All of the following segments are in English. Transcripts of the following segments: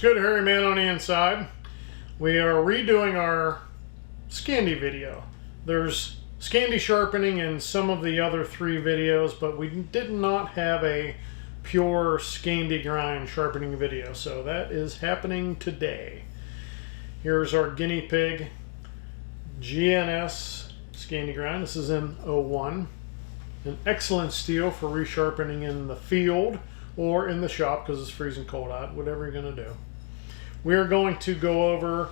Good hairy man on the inside. We are redoing our Scandi video. There's Scandi Sharpening in some of the other 3 videos, but we did not have a pure Scandi grind sharpening video, so that is happening today. Here's our guinea pig GNS Scandi grind. This is in 01. An excellent steel for resharpening in the field or in the shop because it's freezing cold out, whatever you're going to do. We're going to go over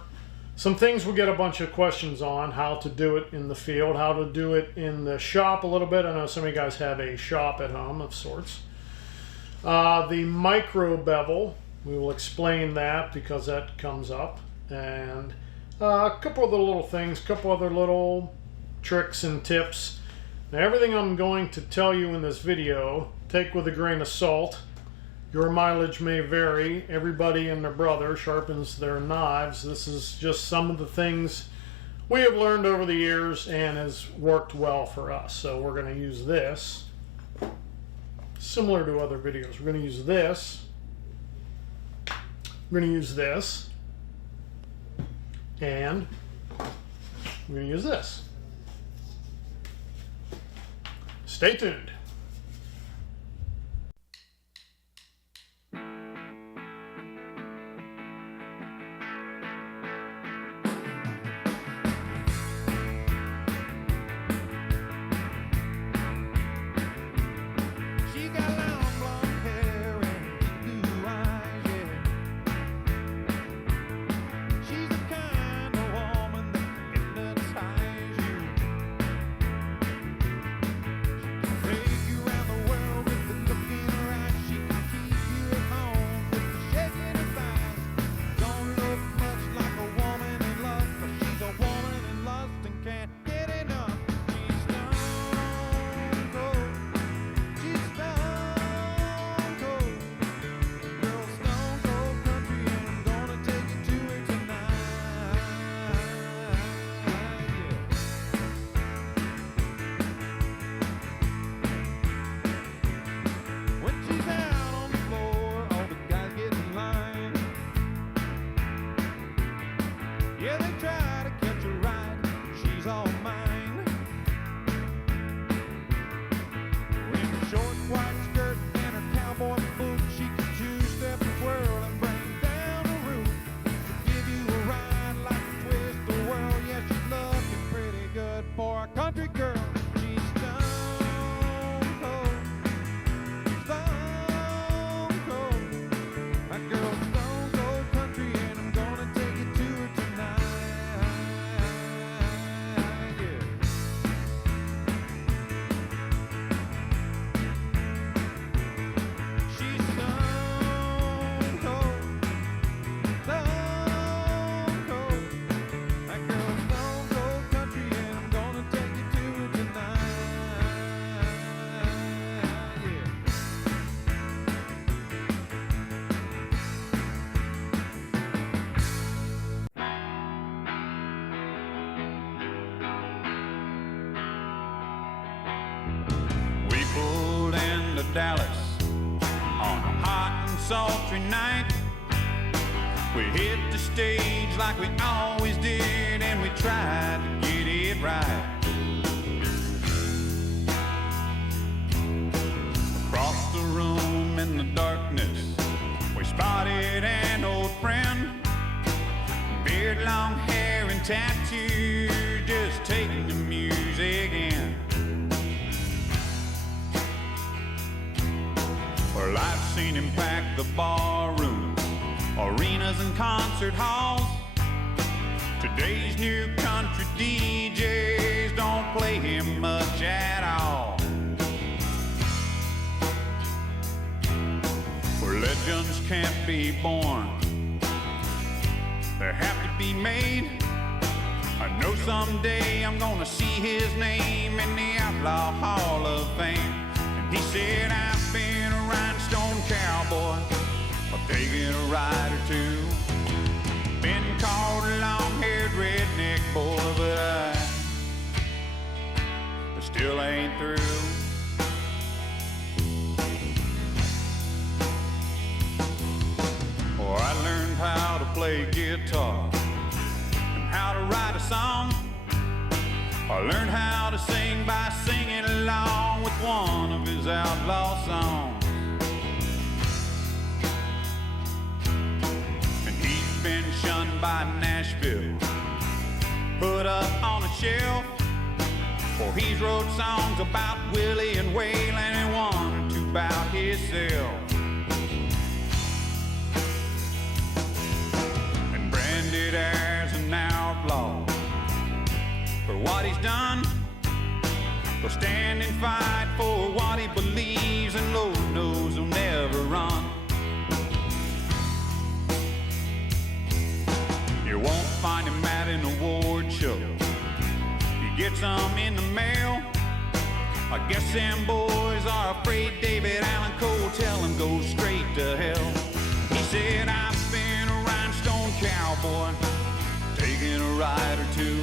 some things we get a bunch of questions on: how to do it in the field, how to do it in the shop a little bit. I know some of you guys have a shop at home of sorts. The micro bevel, we will explain that because that comes up. And a couple other little things, a couple other little tricks and tips. Now, everything I'm going to tell you in this video, take with a grain of salt. Your mileage may vary. Everybody and their brother sharpens their knives. This is just some of the things we have learned over the years and has worked well for us. So we're going to use this, similar to other videos. We're going to use this. We're going to use this. And we're going to use this. Stay tuned. Dallas on a hot and sultry night. We hit the stage like we always did, and we tried to get it right. Across the room in the darkness, we spotted an old friend. Beard, long hair, and tattoos, just taking the music in. Well, I've seen him pack the barroom, arenas and concert halls. Today's new country DJs don't play him much at all. Where legends can't be born, they have to be made. I know someday I'm gonna see his name in the Outlaw Hall of Fame. And he said, I've been a rhinestone cowboy, I've taken a ride or two, been called a long-haired redneck boy, but I still ain't through. Oh, I learned guitar and how to write a song. I learned how to sing by singing along with one of his outlaw songs. And he's been shunned by Nashville, put up on a shelf, for he's wrote songs about Willie and Waylon and one or two about himself. And branded as an outlaw for what he's done, he'll stand and fight for what he believes, and Lord knows he'll never run. You won't find him at an award show, he gets them in the mail. I guess them boys are afraid David Allen Cole tell him go straight to hell. He said, I've been a rhinestone cowboy, taking a ride or two,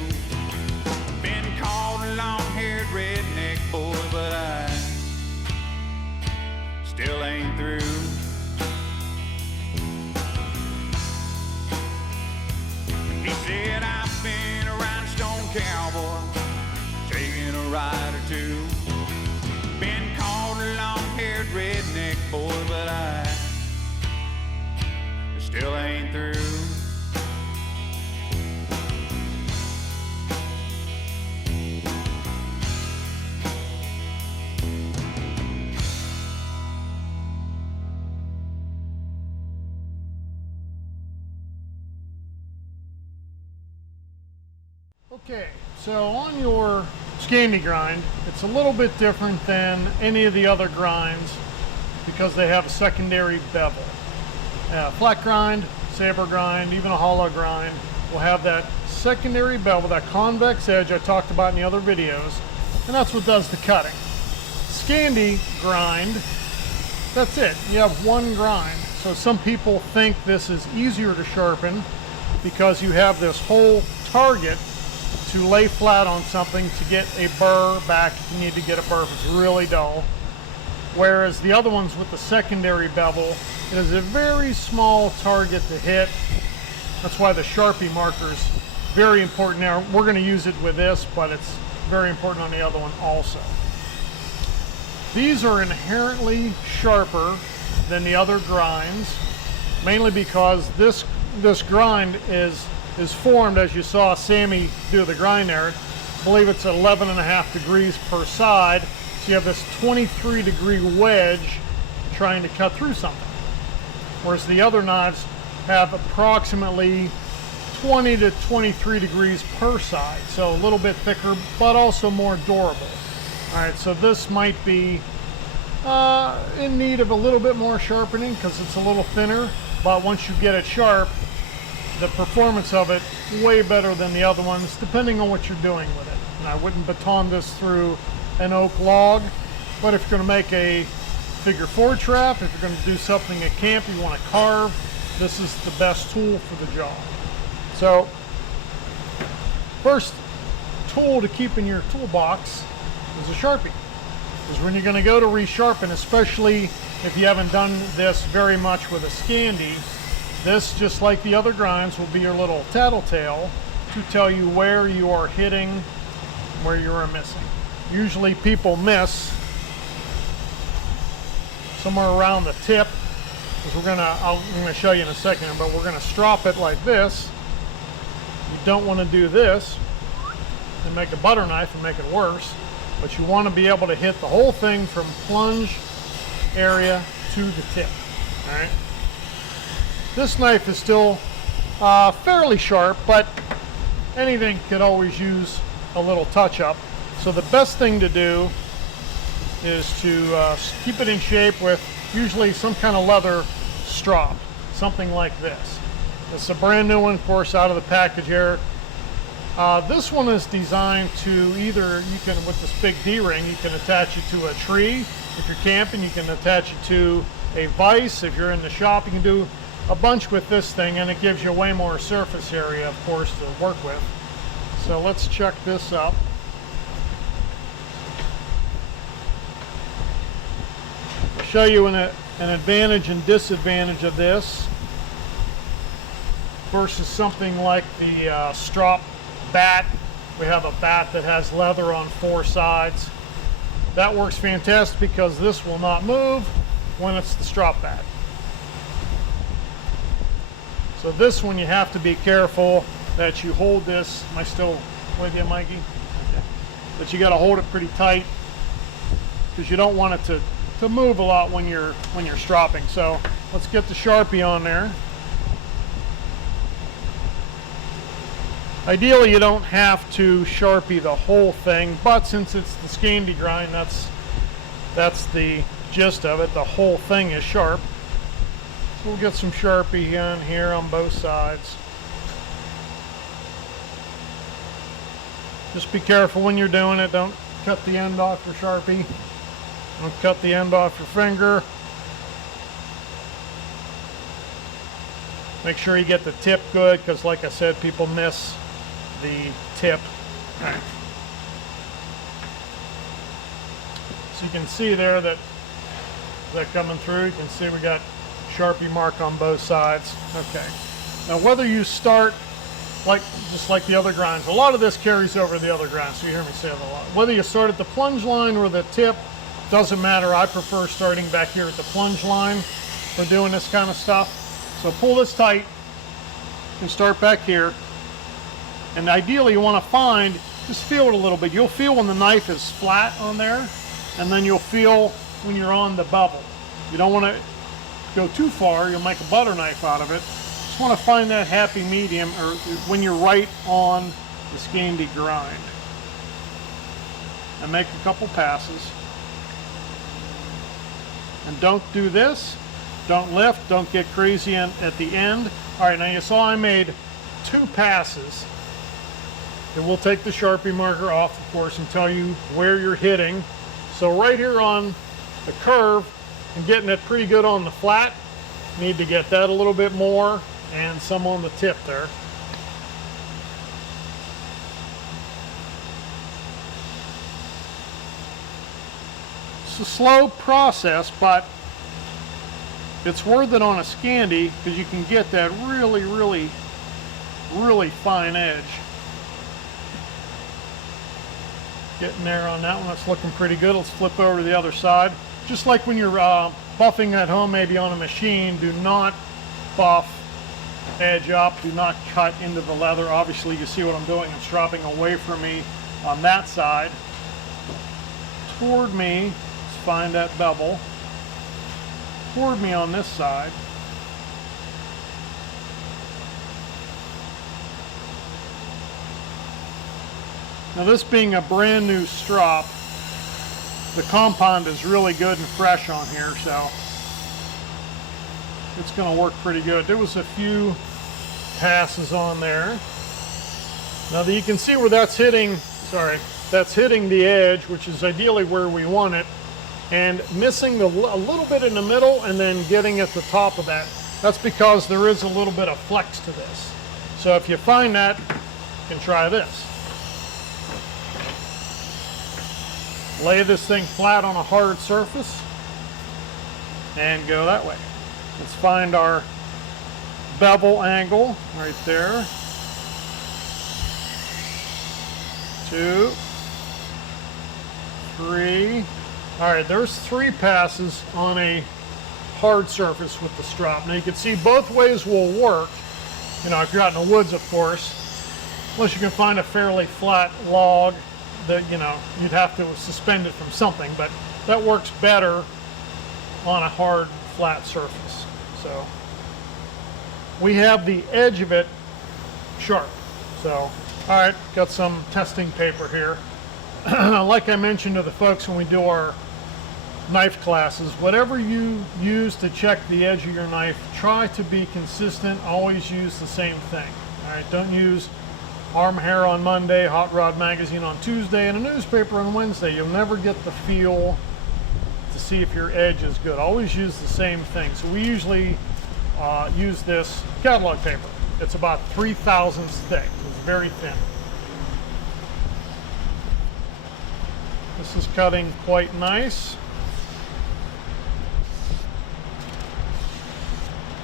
been called a long-haired redneck boy, but I still ain't through. He said, I've been a rhinestone cowboy, taking a ride or two, been called a long-haired redneck boy, but I still ain't through. Okay, so on your Scandi grind, it's a little bit different than any of the other grinds because they have a secondary bevel. Flat grind, saber grind, even a hollow grind will have that secondary bevel, that convex edge I talked about in the other videos, and that's what does the cutting. Scandi grind, that's it. You have one grind. So some people think this is easier to sharpen because you have this whole target to lay flat on something to get a burr back if you need to get a burr if it's really dull. Whereas the other ones with the secondary bevel, it is a very small target to hit. That's why the Sharpie marker is very important. Now we're going to use it with this, but it's very important on the other one also. These are inherently sharper than the other grinds, mainly because this grind is formed, as you saw Sammy do the grind there. I believe it's 11.5 degrees per side, so you have this 23-degree wedge trying to cut through something. Whereas the other knives have approximately 20 to 23 degrees per side, so a little bit thicker, but also more durable. All right, so this might be in need of a little bit more sharpening because it's a little thinner, but once you get it sharp, the performance of it way better than the other ones, depending on what you're doing with it. And I wouldn't baton this through an oak log, but if you're going to make a figure 4 trap, if you're going to do something at camp you want to carve, this is the best tool for the job. So first tool to keep in your toolbox is a Sharpie, because when you're going to go to resharpen, especially if you haven't done this very much with a Scandi, this, just like the other grinds, will be your little tattletale to tell you where you are hitting, where you are missing. Usually people miss somewhere around the tip, because I'm gonna show you in a second, but we're gonna strop it like this. You don't want to do this and make a butter knife and make it worse, but you want to be able to hit the whole thing from plunge area to the tip. All right. This knife is still fairly sharp, but anything could always use a little touch-up. So the best thing to do is to keep it in shape with usually some kind of leather strop, something like this. It's a brand new one, of course, out of the package here. This one is designed to either, you can, with this big D-ring, you can attach it to a tree. If you're camping, you can attach it to a vise. If you're in the shop, you can do a bunch with this thing, and it gives you way more surface area, of course, to work with. So let's check this out. I'll show you an advantage and disadvantage of this. versus something like the strop bat. We have a bat that has leather on 4 sides. That works fantastic because this will not move when it's the strop bat. So this one you have to be careful that you hold this. Am I still with you, Mikey? Okay. But you got to hold it pretty tight because you don't want it to move a lot when you're stropping. So let's get the Sharpie on there. Ideally, you don't have to Sharpie the whole thing, but since it's the Scandi grind, that's the gist of it. The whole thing is sharp. So we'll get some Sharpie in here on both sides. Just be careful when you're doing it. Don't cut the end off your Sharpie. Don't cut the end off your finger. Make sure you get the tip good, because like I said, people miss the tip. All right. So you can see there that coming through. You can see we got Sharpie mark on both sides. Okay. Now whether you start just like the other grinds, a lot of this carries over the other grinds, so you hear me say that a lot. Whether you start at the plunge line or the tip, doesn't matter. I prefer starting back here at the plunge line for doing this kind of stuff. So pull this tight and start back here. And ideally you want to just feel it a little bit. You'll feel when the knife is flat on there, and then you'll feel when you're on the bevel. You don't want to go too far, you'll make a butter knife out of it. Just want to find that happy medium, or when you're right on the Scandi grind. And make a couple passes. And don't do this, don't lift, don't get crazy at the end. All right, now you saw I made 2 passes. And we'll take the Sharpie marker off, of course, and tell you where you're hitting. So right here on the curve, and getting it pretty good on the flat. Need to get that a little bit more, and some on the tip there. It's a slow process, but it's worth it on a Scandi because you can get that really, really, really fine edge. Getting there on that one, that's looking pretty good. Let's flip over to the other side. Just like when you're buffing at home, maybe on a machine, do not buff edge up, do not cut into the leather. Obviously you see what I'm doing, it's dropping away from me on that side. Toward me, let's find that bevel. Toward me on this side. Now this being a brand new strop, the compound is really good and fresh on here, so it's going to work pretty good. There was a few passes on there. Now you can see where that's hitting, that's hitting the edge, which is ideally where we want it, and missing a little bit in the middle and then getting at the top of that. That's because there is a little bit of flex to this. So if you find that, you can try this. Lay this thing flat on a hard surface and go that way. Let's find our bevel angle right there. 2, 3. All right, there's 3 passes on a hard surface with the strop. Now you can see both ways will work. You know, if you're out in the woods, of course, unless you can find a fairly flat log that, you know, you'd have to suspend it from something, but that works better on a hard, flat surface. So we have the edge of it sharp. So, all right, got some testing paper here. Like I mentioned to the folks when we do our knife classes, whatever you use to check the edge of your knife, try to be consistent. Always use the same thing. All right, don't use Arm Hair on Monday, Hot Rod Magazine on Tuesday, and a newspaper on Wednesday. You'll never get the feel to see if your edge is good. Always use the same thing. So we usually use this catalog paper. It's about 3/1000 thick. It's very thin. This is cutting quite nice.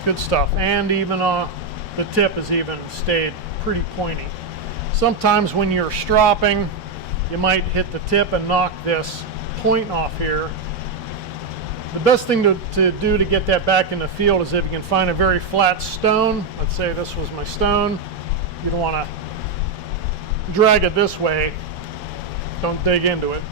Good stuff. And even the tip has even stayed pretty pointy. Sometimes when you're stropping, you might hit the tip and knock this point off here. The best thing to do to get that back in the field is if you can find a very flat stone. Let's say this was my stone. You don't want to drag it this way. Don't dig into it.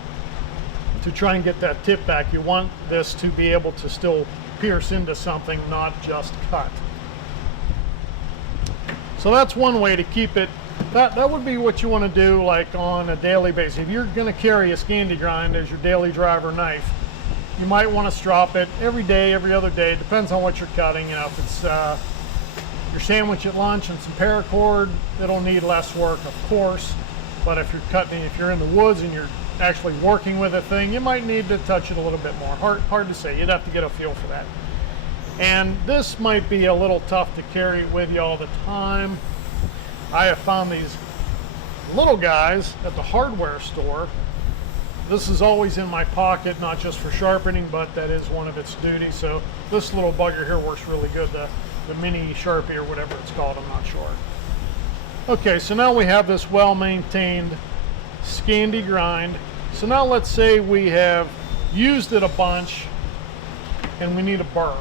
To try and get that tip back, you want this to be able to still pierce into something, not just cut. So that's one way to keep it. That would be what you want to do, like on a daily basis. If you're going to carry a Scandi grind as your daily driver knife, you might want to strop it every day, every other day. It depends on what you're cutting. You know, if it's your sandwich at lunch and some paracord, it'll need less work, of course. But if you're cutting, if you're in the woods and you're actually working with a thing, you might need to touch it a little bit more. Hard to say. You'd have to get a feel for that. And this might be a little tough to carry with you all the time. I have found these little guys at the hardware store. This is always in my pocket, not just for sharpening, but that is one of its duties. So this little bugger here works really good. The mini Sharpie or whatever it's called, I'm not sure. Okay, so now we have this well-maintained Scandi grind. So now let's say we have used it a bunch and we need a burr.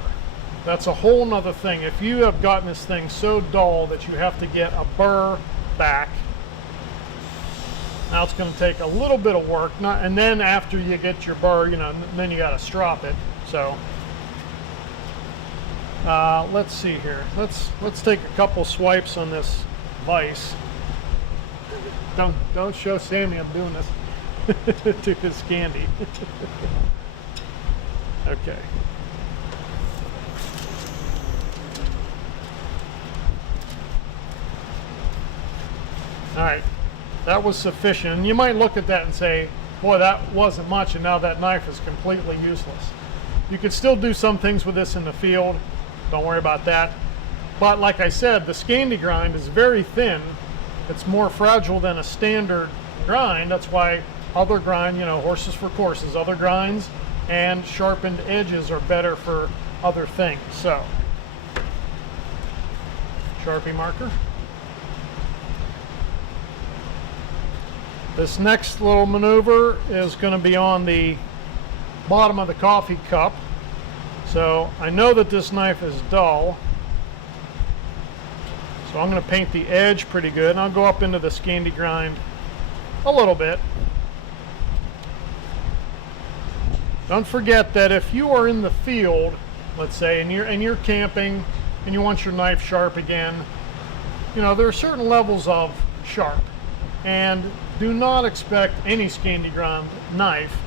That's a whole nother thing. If you have gotten this thing so dull that you have to get a burr back, now it's going to take a little bit of work. And then after you get your burr, you know, then you got to strop it. So let's see here. Let's take a couple swipes on this vise. Don't show Sammy I'm doing this to his Scandi. Okay. All right, that was sufficient. And you might look at that and say, boy, that wasn't much, and now that knife is completely useless. You could still do some things with this in the field. Don't worry about that. But like I said, the Scandi grind is very thin. It's more fragile than a standard grind. That's why other grind, you know, horses for courses, other grinds and sharpened edges are better for other things. So, Sharpie marker. This next little maneuver is going to be on the bottom of the coffee cup. So I know that this knife is dull. So I'm going to paint the edge pretty good, and I'll go up into the Scandi grind a little bit. Don't forget that if you are in the field, let's say, and you're camping and you want your knife sharp again, you know, there are certain levels of sharp. And do not expect any Scandi grind knife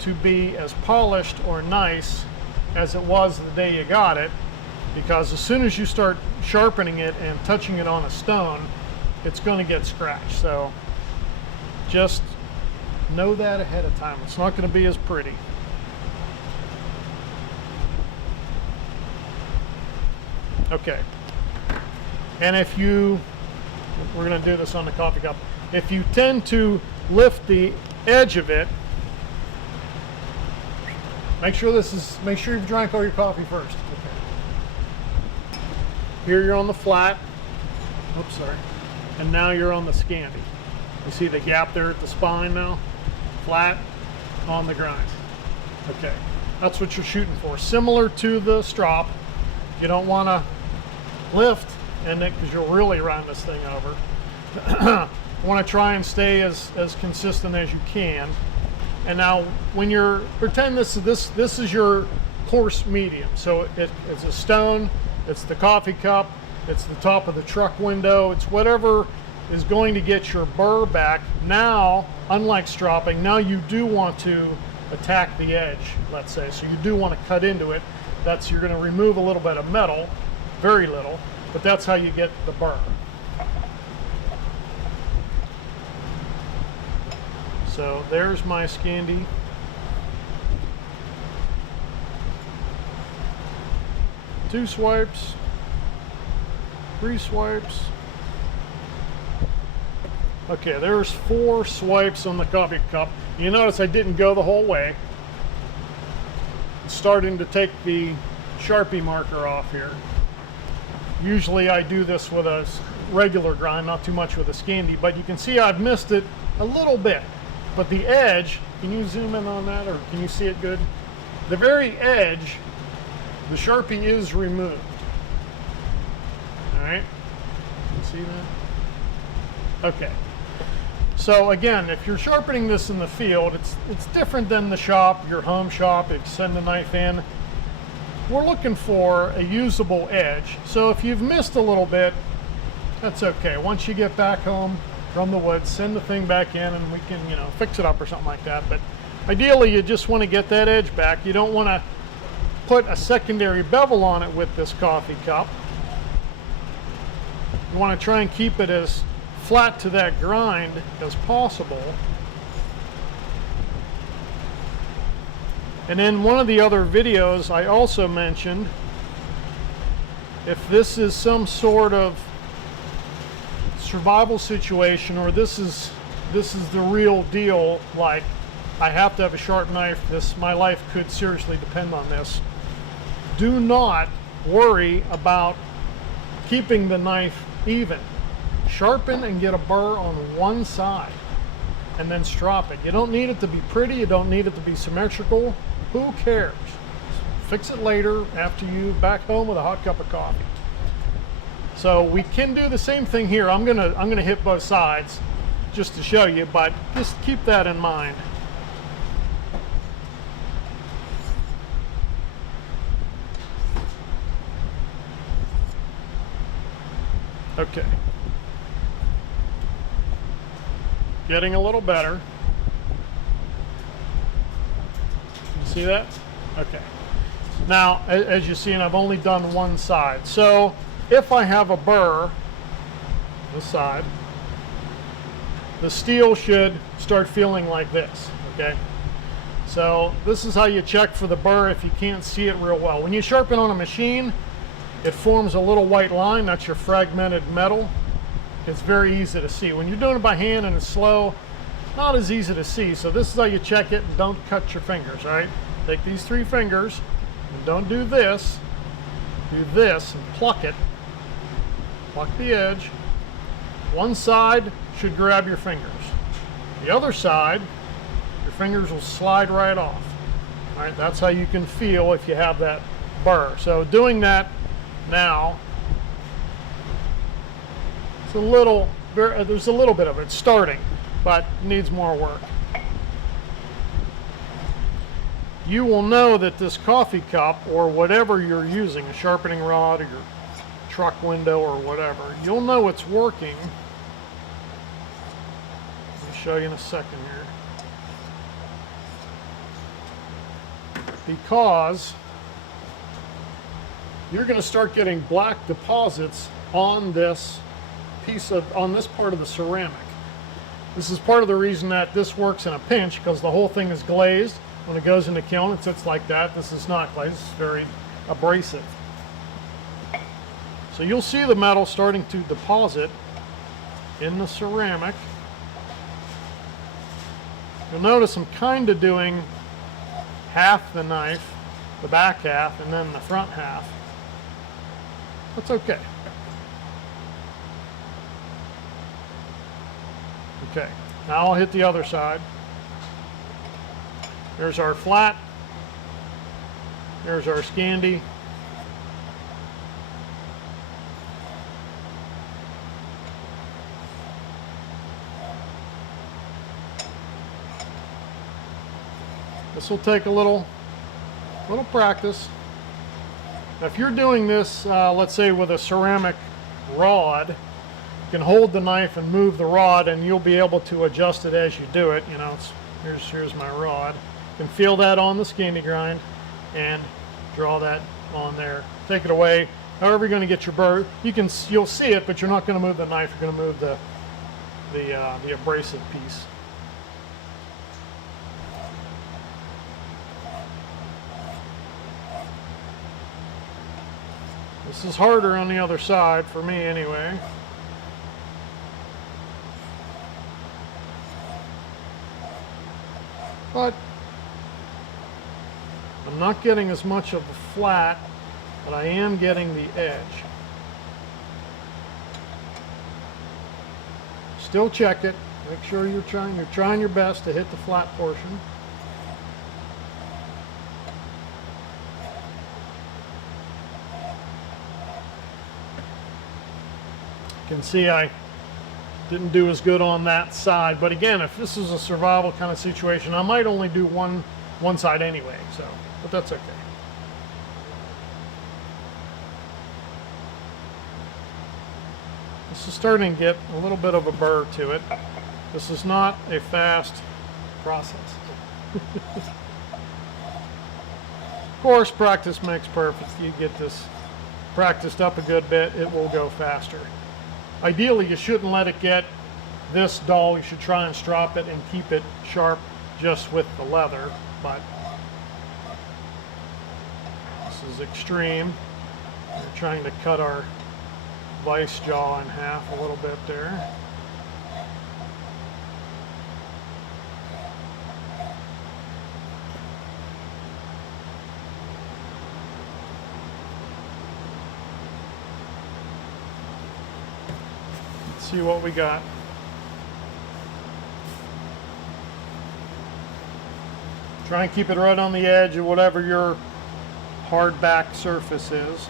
to be as polished or nice as it was the day you got it, because as soon as you start sharpening it and touching it on a stone, it's going to get scratched. So just know that ahead of time. It's not going to be as pretty. Okay. And if you, we're going to do this on the coffee cup. If you tend to lift the edge of it, make sure you've drank all your coffee first. Okay. Here you're on the flat. Oops, sorry. And now you're on the Scandi. You see the gap there at the spine now? Flat on the grind. Okay. That's what you're shooting for. Similar to the strop. You don't want to lift and because you'll really run this thing over. Want to try and stay as consistent as you can. And now when you're, pretend this is your coarse medium. So it's a stone, it's the coffee cup, it's the top of the truck window, it's whatever is going to get your burr back. Now, unlike stropping, now you do want to attack the edge, let's say. So you do want to cut into it. You're going to remove a little bit of metal, very little, but that's how you get the burr. So there's my Scandi. Two swipes, three swipes. Okay, there's 4 swipes on the coffee cup. You notice I didn't go the whole way. It's starting to take the Sharpie marker off here. Usually I do this with a regular grind, not too much with a Scandi, but you can see I've missed it a little bit. But the edge, can you zoom in on that, or can you see it good? The very edge, the Sharpie is removed. All right, you see that? Okay. So again, if you're sharpening this in the field, it's different than the shop, your home shop. If you send the knife in, we're looking for a usable edge. So if you've missed a little bit, that's okay. Once you get back home from the woods, send the thing back in and we can, you know, fix it up or something like that. But ideally, you just want to get that edge back. You don't want to put a secondary bevel on it with this coffee cup. You want to try and keep it as flat to that grind as possible. And in one of the other videos I also mentioned, if this is some sort of survival situation, or this is the real deal, like I have to have a sharp knife, my life could seriously depend on this, do not worry about keeping the knife even. Sharpen and get a burr on one side and then strop it. You don't need it to be pretty, you don't need it to be symmetrical. Who cares? Fix it later after you back home with a hot cup of coffee. So we can do the same thing here. I'm gonna hit both sides just to show you, but just keep that in mind. Okay. Getting a little better. You see that? Okay. Now, as you see, and I've only done one side. So if I have a burr, this side, the steel should start feeling like this, okay? So this is how you check for the burr if you can't see it real well. When you sharpen on a machine, it forms a little white line. That's your fragmented metal. It's very easy to see. When you're doing it by hand and it's slow, not as easy to see. So this is how you check it, and don't cut your fingers, right? Take these 3 fingers and don't do this. Do this and pluck it. Pluck the edge. One side should grab your fingers. The other side, your fingers will slide right off. All right, that's how you can feel if you have that burr. So doing that now, there's a little bit of it starting, but needs more work. You will know that this coffee cup, or whatever you're using, a sharpening rod or your truck window or whatever, you'll know it's working. Let me show you in a second here. Because you're going to start getting black deposits on this on this part of the ceramic. This is part of the reason that this works in a pinch, because the whole thing is glazed. When it goes in the kiln, it sits like that. This is not glazed, it's very abrasive. So you'll see the metal starting to deposit in the ceramic. You'll notice I'm kind of doing half the knife, the back half, and then the front half. That's okay. Okay, now I'll hit the other side. There's our flat. There's our Scandi. This will take a little practice. Now, if you're doing this, let's say with a ceramic rod, you can hold the knife and move the rod, and you'll be able to adjust it as you do it. You know, here's my rod. You can feel that on the Scandi grind and draw that on there. Take it away. However you're going to get your burr, you'll see it, but you're not going to move the knife. You're going to move the abrasive piece. This is harder on the other side, for me anyway. But I'm not getting as much of the flat, but I am getting the edge. still check it. Make sure you're trying your best to hit the flat portion. You can see I didn't do as good on that side, but again, if this is a survival kind of situation, I might only do one side anyway, so, but that's okay. This is starting to get a little bit of a burr to it. This is not a fast process. Of course, practice makes perfect. You get this practiced up a good bit, it will go faster. Ideally, you shouldn't let it get this dull. You should try and strop it and keep it sharp just with the leather, but this is extreme. We're trying to cut our vice jaw in half a little bit there. See what we got. Try and keep it right on the edge of whatever your hard back surface is.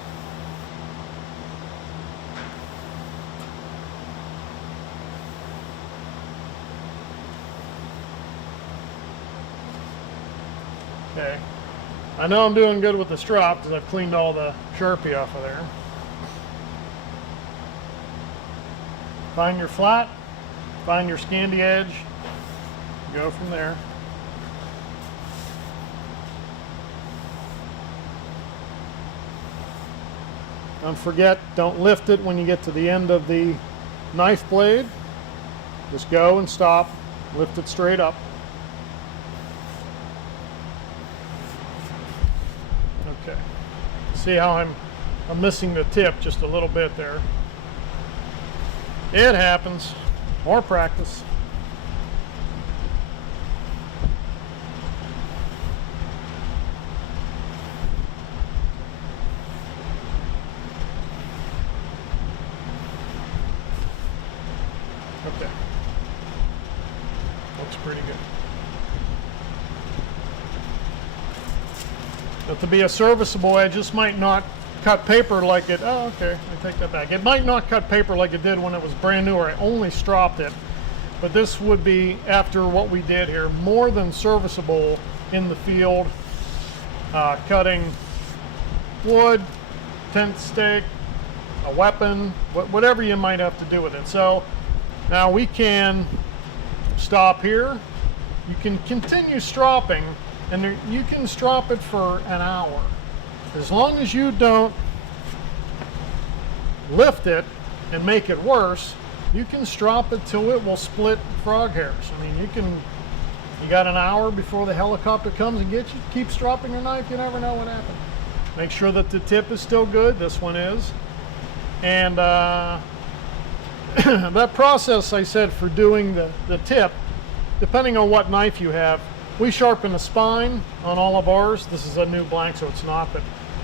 Okay. I know I'm doing good with the strop because I've cleaned all the Sharpie off of there. Find your flat, find your Scandi edge, go from there. Don't forget, don't lift it when you get to the end of the knife blade. Just go and stop, lift it straight up. Okay. See how I'm missing the tip just a little bit there. It happens. More practice. Okay. Looks pretty good. But to be a serviceable edge, this might not cut paper like it, oh okay, I take that back. It might not cut paper like it did when it was brand new or I only stropped it, but this would be, after what we did here, more than serviceable in the field, cutting wood, tent stake, a weapon, whatever you might have to do with it. So now we can stop here. You can continue stropping, and you can strop it for an hour. As long as you don't lift it and make it worse, you can strop it till it will split frog hairs. I mean, you got an hour before the helicopter comes and gets you. Keep stropping your knife, you never know what happens. Make sure that the tip is still good. This one is. And that process I said for doing the tip, depending on what knife you have, we sharpen the spine on all of ours. This is a new blank, so it's not, but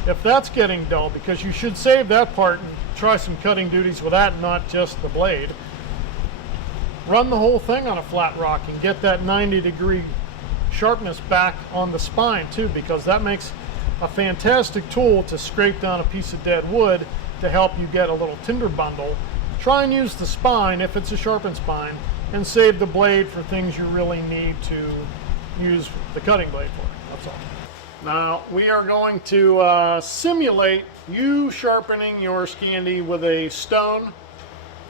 if that's getting dull, because you should save that part and try some cutting duties with that, not just the blade. Run the whole thing on a flat rock and get that 90-degree sharpness back on the spine too, because that makes a fantastic tool to scrape down a piece of dead wood to help you get a little tinder bundle. Try and use the spine, if it's a sharpened spine, and save the blade for things you really need to use the cutting blade for. That's all. Now we are going to simulate you sharpening your Scandi with a stone,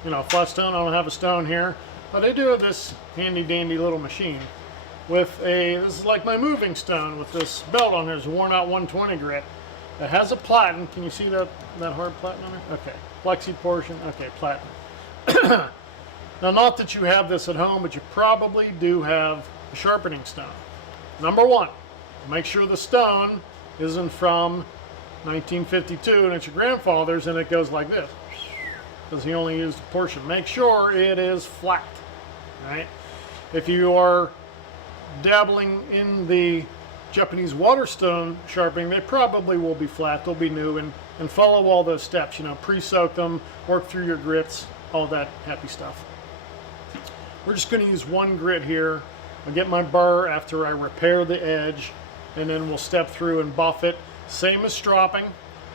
you know, flat stone. I don't have a stone here, but I do have this handy dandy little machine with this is like my moving stone with this belt on there. It's worn out 120 grit. It has a platen. Can you see that hard platen on there? Okay, flexi portion. Okay, platen. Now, not that you have this at home, but you probably do have a sharpening stone. Number one, make sure the stone isn't from 1952 and it's your grandfather's and it goes like this, because he only used a portion. Make sure it is flat, right? If you are dabbling in the Japanese water stone sharpening, they probably will be flat. They'll be new, and follow all those steps. You know, pre-soak them, work through your grits, all that happy stuff. We're just going to use one grit here. I'll get my burr after I repair the edge, and then we'll step through and buff it. Same as stropping.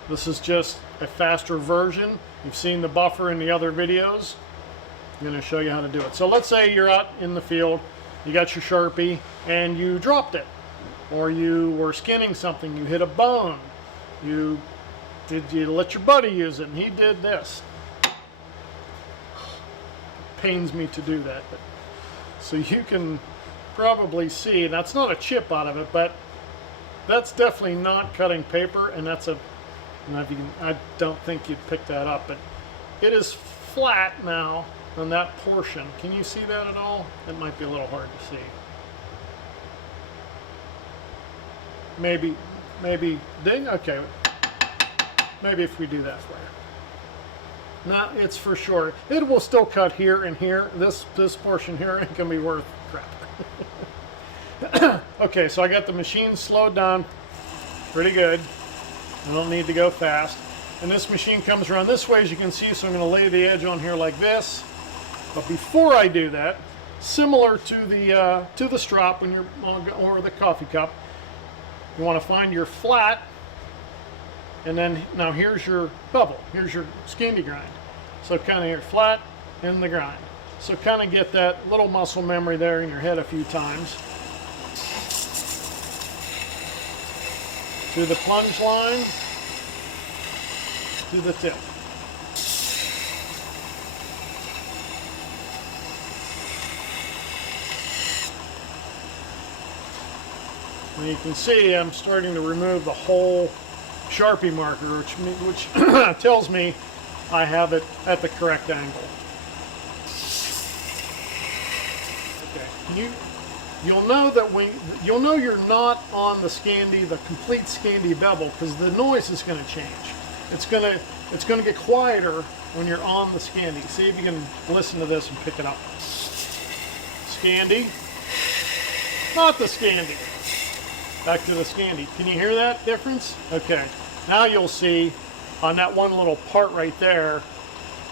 This is just a faster version. You've seen the buffer in the other videos. I'm going to show you how to do it. So let's say you're out in the field, you got your Sharpie, and you dropped it. Or you were skinning something, you hit a bone. You let your buddy use it, and he did this. Pains me to do that, but so you can probably see that's not a chip out of it, but that's definitely not cutting paper, and that's a, I don't think you'd pick that up, but it is flat now on that portion. Can you see that at all? It might be a little hard to see. Maybe ding. Okay, maybe if we do that for you. Now it's for sure. It will still cut here and here. This portion here ain't gonna be worth crap. Okay, so I got the machine slowed down pretty good. I don't need to go fast. And this machine comes around this way, as you can see, so I'm gonna lay the edge on here like this. But before I do that, similar to the strop when you're or the coffee cup, you want to find your flat. And then now here's your bevel, here's your Scandi grind. So kind of your flat and the grind. So kind of get that little muscle memory there in your head a few times. To the plunge line, to the tip. And you can see I'm starting to remove the whole Sharpie marker, which tells me I have it at the correct angle. Okay, you'll know that you'll know you're not on the Scandi, the complete Scandi bevel, because the noise is going to change. It's going to get quieter when you're on the Scandi. See if you can listen to this and pick it up. Scandi, not the Scandi. Back to the Scandi. Can you hear that difference? Okay. Now you'll see on that one little part right there,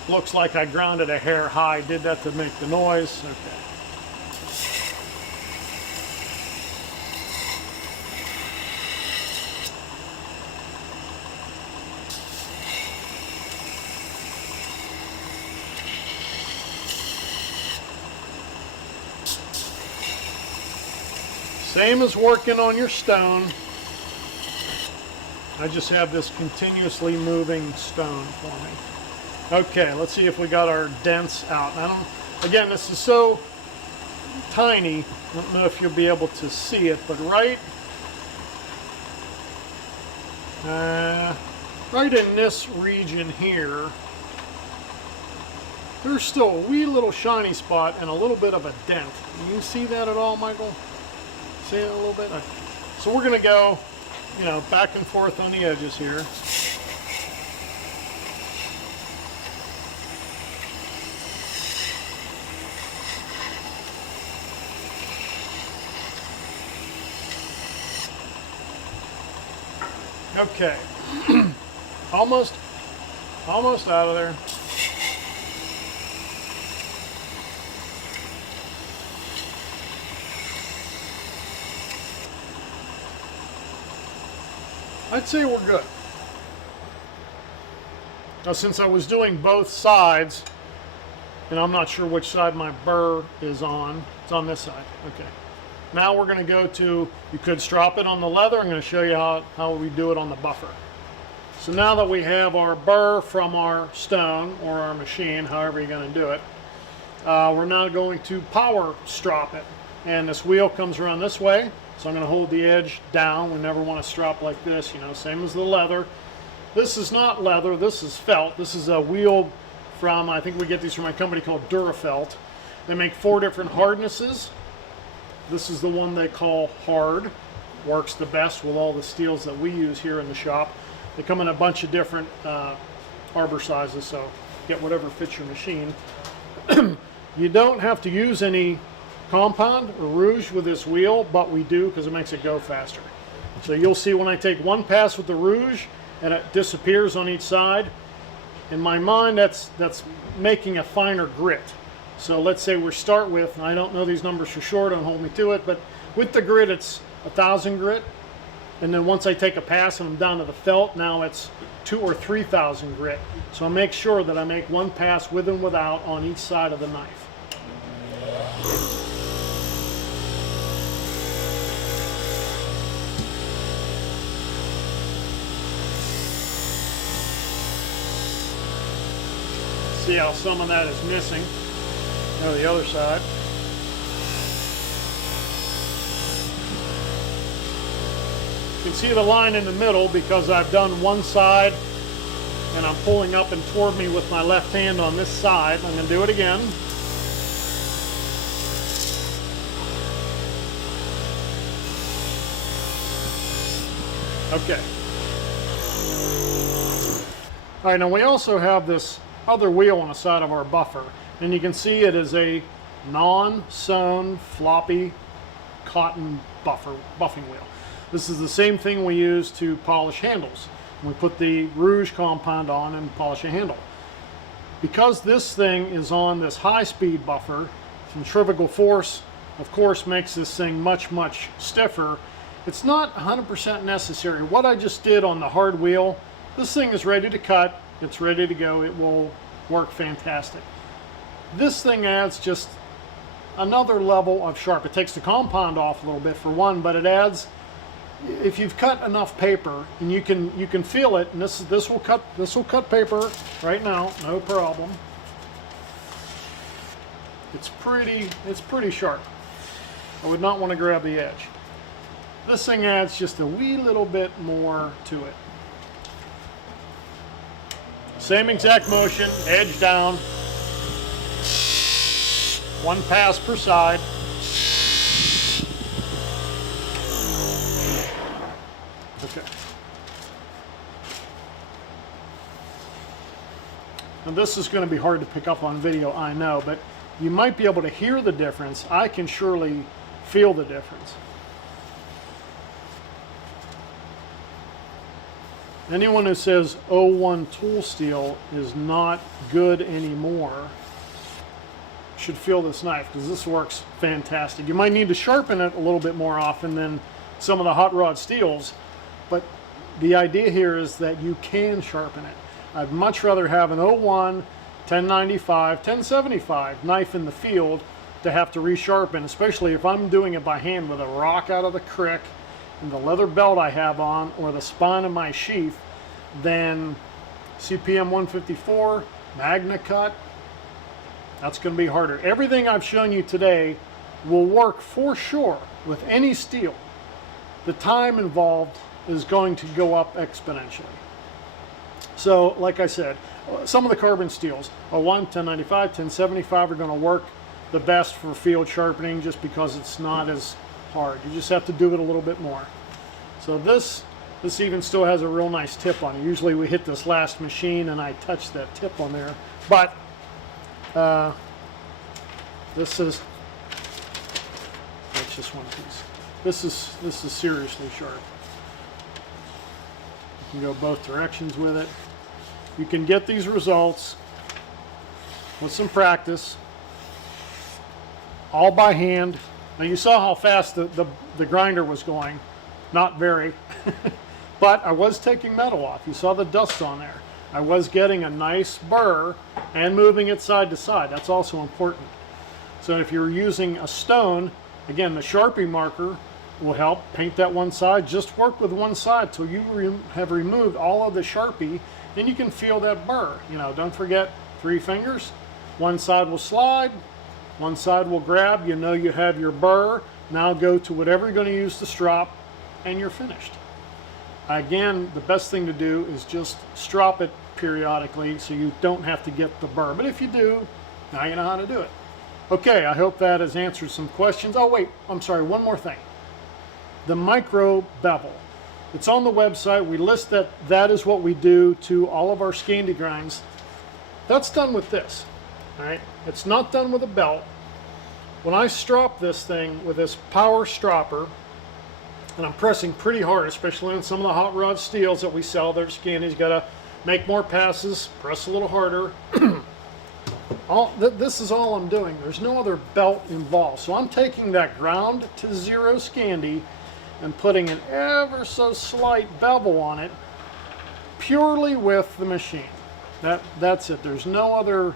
looks like I grounded a hair high. Did that to make the noise. Okay. Same as working on your stone. I just have this continuously moving stone for me. Okay, let's see if we got our dents out. Again, this is so tiny, I don't know if you'll be able to see it, but right in this region here, there's still a wee little shiny spot and a little bit of a dent. Can you see that at all, Michael? See it a little bit? Okay. So we're going to go, back and forth on the edges here. Okay. almost out of there. I'd say we're good. Now, since I was doing both sides, and I'm not sure which side my burr is on, it's on this side. Okay. Now we're going to go to, you could strop it on the leather. I'm going to show you how we do it on the buffer. So now that we have our burr from our stone or our machine, however you're going to do it, we're now going to power strop it. And this wheel comes around this way. So I'm going to hold the edge down. We never want to strop like this, same as the leather. This is not leather, this is felt. This is a wheel from, I think we get these from a company called Durafelt. They make 4 different hardnesses. This is the one they call hard. Works the best with all the steels that we use here in the shop. They come in a bunch of different arbor sizes, so get whatever fits your machine. You don't have to use any compound or rouge with this wheel, but we do because it makes it go faster. So you'll see when I take one pass with the rouge and it disappears on each side. In my mind, that's making a finer grit. So let's say we start with, and I don't know these numbers for sure, don't hold me to it, but with the grit it's 1,000 grit. And then once I take a pass and I'm down to the felt, now it's 2,000 or 3,000 grit. So I make sure that I make one pass with and without on each side of the knife. See how some of that is missing. Now the other side. You can see the line in the middle because I've done one side and I'm pulling up and toward me with my left hand on this side. I'm going to do it again. Okay. All right, now we also have this other wheel on the side of our buffer, and you can see it is a non-sewn floppy cotton buffing wheel. This is the same thing we use to polish handles. We put the rouge compound on and polish a handle. Because this thing is on this high-speed buffer, centrifugal force, of course, makes this thing much, much stiffer. It's not 100% necessary. What I just did on the hard wheel, this thing is ready to cut. It's ready to go. It will work fantastic. This thing adds just another level of sharp. It takes the compound off a little bit for one, but it adds, if you've cut enough paper and you can feel it, and this will cut paper right now, no problem. It's pretty sharp. I would not want to grab the edge. This thing adds just a wee little bit more to it. Same exact motion, edge down. One pass per side. Okay. Now this is going to be hard to pick up on video, I know, but you might be able to hear the difference. I can surely feel the difference. Anyone who says 01 tool steel is not good anymore should feel this knife, because this works fantastic. You might need to sharpen it a little bit more often than some of the hot rod steels, but the idea here is that you can sharpen it. I'd much rather have an 01, 1095, 1075 knife in the field to have to resharpen, especially if I'm doing it by hand with a rock out of the crick and the leather belt I have on or the spine of my sheath, than CPM 154, Magna Cut. That's going to be harder. Everything I've shown you today will work for sure with any steel. The time involved is going to go up exponentially. So, like I said, some of the carbon steels, 01, 1095, 1075 are going to work the best for field sharpening just because it's not as hard. You just have to do it a little bit more. So this even still has a real nice tip on it. Usually we hit this last machine and I touch that tip on there. But this is, that's just one piece. This is seriously sharp. You can go both directions with it. You can get these results with some practice, all by hand. Now you saw how fast the grinder was going. Not very, but I was taking metal off. You saw the dust on there. I was getting a nice burr and moving it side to side. That's also important. So if you're using a stone, again, the Sharpie marker will help paint that one side. Just work with one side till you have removed all of the Sharpie, and you can feel that burr. You know, don't forget 3 fingers. One side will slide, one side will grab. You know you have your burr. Now go to whatever you're going to use to strop, and you're finished. Again, the best thing to do is just strop it periodically so you don't have to get the burr. But if you do, now you know how to do it. Okay, I hope that has answered some questions. Oh wait, I'm sorry, one more thing. The micro bevel. It's on the website. We list that is what we do to all of our Scandi grinds. That's done with this, all right? It's not done with a belt. When I strop this thing with this power stropper, and I'm pressing pretty hard, especially on some of the hot rod steels that we sell. They're Scandi's. Got to make more passes, press a little harder. This is all I'm doing. There's no other belt involved. So I'm taking that ground to zero Scandi and putting an ever so slight bevel on it purely with the machine. That's it. There's no other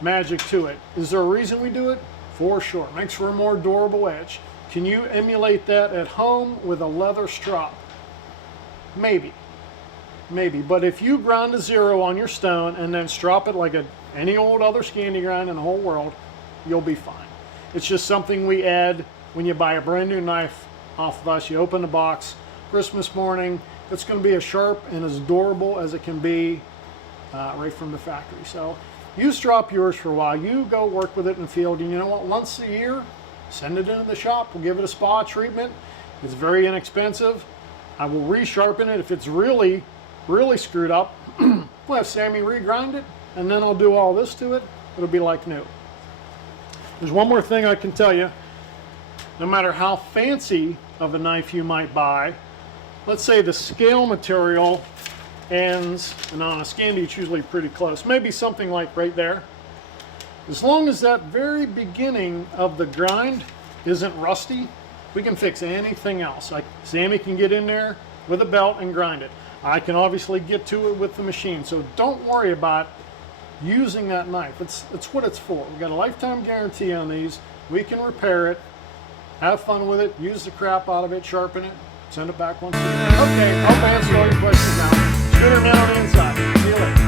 magic to it. Is there a reason we do it? For sure. Makes for a more durable edge. Can you emulate that at home with a leather strop? Maybe. Maybe. But if you grind to zero on your stone and then strop it like any old other Scandi grind in the whole world, you'll be fine. It's just something we add when you buy a brand new knife off of us. You open the box Christmas morning. It's going to be as sharp and as durable as it can be right from the factory. So you strop yours for a while. You go work with it in the field. And you know what? Once a year, send it into the shop. We'll give it a spa treatment. It's very inexpensive. I will re-sharpen it if it's really screwed up. We'll have Sammy regrind it, and then I'll do all this to it. It'll be like new. There's one more thing I can tell you. No matter how fancy of a knife you might buy, let's say the scale material ends, and on a Scandi it's usually pretty close, maybe something like right there. As long as that very beginning of the grind isn't rusty, we can fix anything else. Like Sammy can get in there with a belt and grind it. I can obviously get to it with the machine. So don't worry about using that knife. It's what it's for. We've got a lifetime guarantee on these. We can repair it, have fun with it, use the crap out of it, sharpen it, send it back once a year. Okay, I'll answer all your questions now. Shoot her down on the inside. See you later.